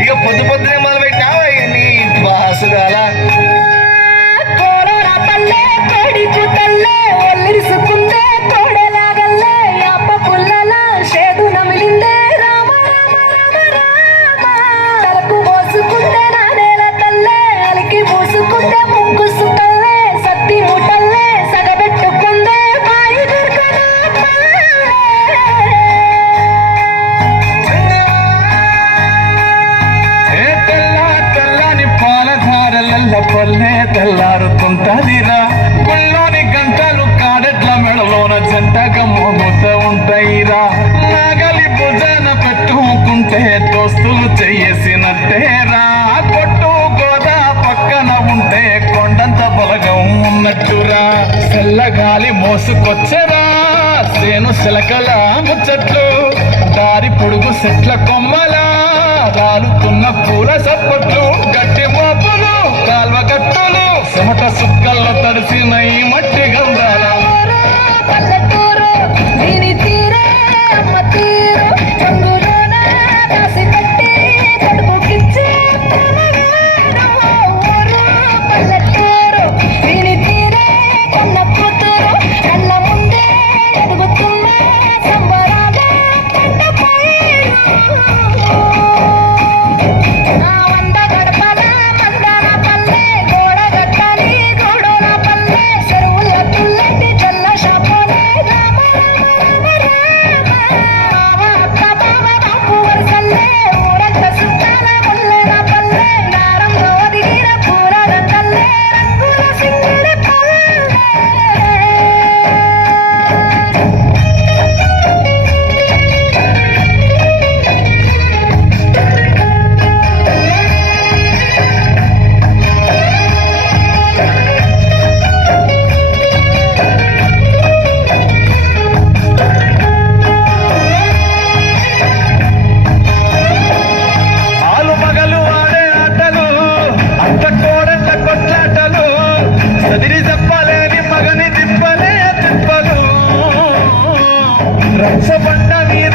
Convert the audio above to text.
ఇక పొద్దు పొద్దునే మొదలు పెట్టినావా నీ బాసుగాల కోడల పల్లె కోడికు తల్లే ఒల్లిరుసుకుందే కోడెలాగల్లే అప్ప పుల్లల షేదు నమిలిందే రామ రామ రామ రామ తలకు మోసుకుందే నానేల తల్లే అలికి పూసుకుందే ముగ్గు సుకల్లే సత్తి ముటల్లే సగబెట్టుకుందే బాయి దుర్గన తెల్లని పాలధారలల్ల పల్లె తెల్లారుతుంటదిరా గుళ్ళోని గంటలు కాడెట్ల మెడలోన జంటగా మోగుతూ ఉంటాయిరా నాగలి భుజాన పెట్టుకుంటే దోస్తులు చెయ్యేసినట్టేరా కొట్టు గోదా పక్కన ఉంటే కొండంత బలగం ఉన్నట్టురా చల్లగాలి మోసుకొచ్చరా సేను శిలకల ముచ్చట్లు దారి పొడుగు చెట్ల కొమ్మలా రాలుతున్న పూల సప్పట్లు గట్టి మోపులు కాల్వ గట్టులు చెమట సుక్కల్లో తడిసిన ఈ మట్టి గంధాల పల్లెటూరు దీని తీరే అమ్మ తీరు చంగులోన దాసి పెట్టి కడుపుకిచ్చే ఊరు పల్లెటూరు దీని తీరే కన్న కూతురు కళ్ళ ముందే ఎదుగుతున్న సంబరాల పంట పైరు వంద గడపల మందన పల్లె గోడ గట్టని గోడోల పల్లె చెరువుల తుల్లటి జల్ల షాపోలే రామ రామ రామ రామ అక్క బావ బాపు వరసల్లే ఊరంత సుట్టాల ముల్లెల పల్లె నారంలో ఒదిగిన పూల దండల్లే రంగుల సింగిడి పల్లె ఆలు మగలు ఆడే ఆటలు అత్త కోడళ్ళ కొట్లాటలు చదిరి చెప్పలేని మగని తిప్పలే తిప్పలు రచ్చబండ మీద